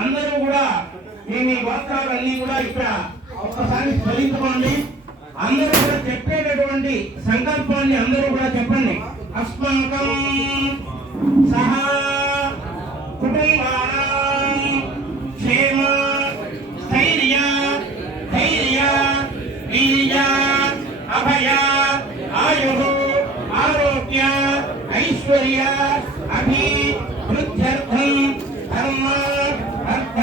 అందరూ కూడా మీ వస్త్రాలన్నీ కూడా ఇక్కడ ఒకసారి స్మరించుకోండి. అందరూ కూడా చెప్పేటటువంటి సంకల్పాన్ని అందరూ కూడా చెప్పండి. అస్మాకం సహా కుటుంబానాం క్షేమ స్థైర్య ధైర్య వీర్య అభయ ఆయు ఆరోగ్య ఐశ్వర్య అభివృద్ధ్యర్థం ధర్మ అర్థ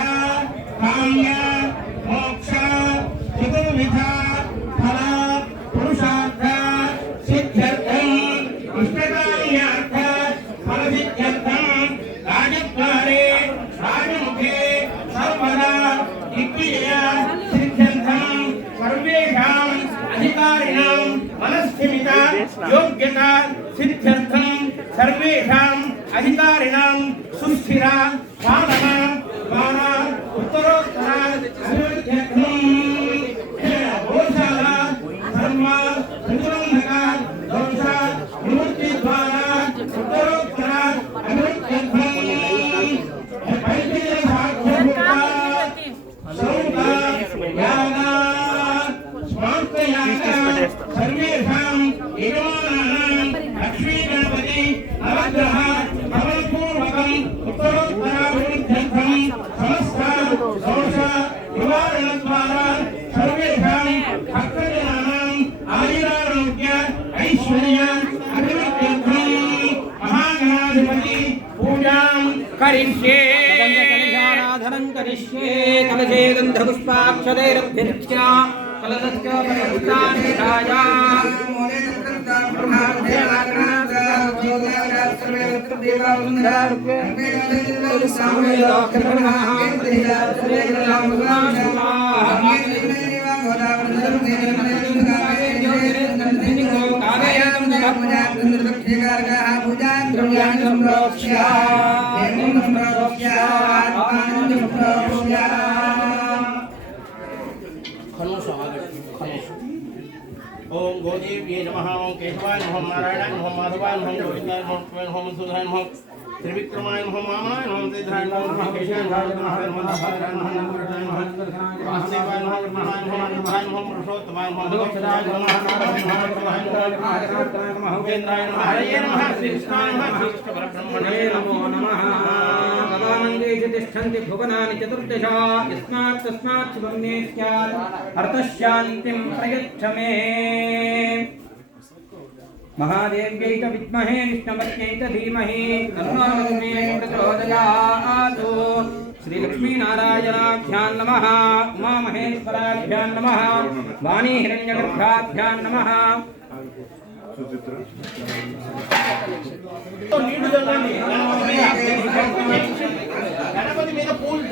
కామ్య మోక్ష చతుర్విధ ఫల పురుషార్థ సిద్ధ్యర్థం ఇష్టకామ్యార్థ ఫలసిద్ధ్యర్థం రాజద్వారే రాజముఖే సర్వదా దిగ్విజయ సిద్ధ్యర్థం సర్వేషాం అధికారిణాం మనస్థిమిత యోగ్యత సిద్ధ్యర్థం సర్వేషాం అధికారిణాం సుస్థిర పాలన మాన ఉత్తరోత్తర అభివృద్ధ్యర్థం గోశాల ధర్మ ప్రతిబంధక దోష నివృత్తి ద్వారా ఉత్తరోత్తర అభివృద్ధ్యర్థం వైద్య సాధ్యభూత సౌత యాన స్మార్తయాన సర్వేషాం యజమానానాం లక్ష్మీ గణపతి నవగ్రహ భవనపూర్వకం ఉత్తరోత్తరాభివృద్ధ్యర్థం సమస్త దోష నివారణ ద్వారా సర్వేషాం భక్తజనానాం ఆయురారోగ్య ఐశ్వర్య అభివృద్ధ్యర్థం మహాగణాధిపతి పూజాం కరిష్యే ఆరాధనం కరిష్యే కలశే గంధపుష్పాక్షరైరభ్యర్చ్య కలశస్య పరివృతాన్వితాయ ओम गोदेव्ये नमः ओम केशवाय नमः नारायणाय नमः माधवाय नमः गोविंदाय नमः नमः मधुसूदनाय नमः त्रिविक्रमाय नमः वामनाय नमः तेजराय नमः केशवाय नमः नारायणाय नमः नारायणाय नमः नमः वासुदेवाय नमः ब्रह्माय नमः नमः नमः पुरुषोत्तमाय नमः नमः नमः नारायणाय नमः उपेन्द्राय नमः हरये नमः श्रीकृष्णाय नमः श्रीकृष्ण परब्रह्मणे नमो नमः भवानङ्गेषु तिष्ठन्ति भुवनानि चतुर्दश यस्मात् तस्मात् शुभं मे स्यात् अर्थशान्तिं प्रयच्छ मे महादेव्यै च विद्महे विष्णुपत्न्यै च धीमहि तन्नो लक्ष्मी प्रचोदयात् श्रीलक्ष्मीनारायणाभ्यां नमः उमामहेश्वराभ्यां नमः वाणी हिरण्यगर्भाभ्यां नमः गणपति మీద పూలు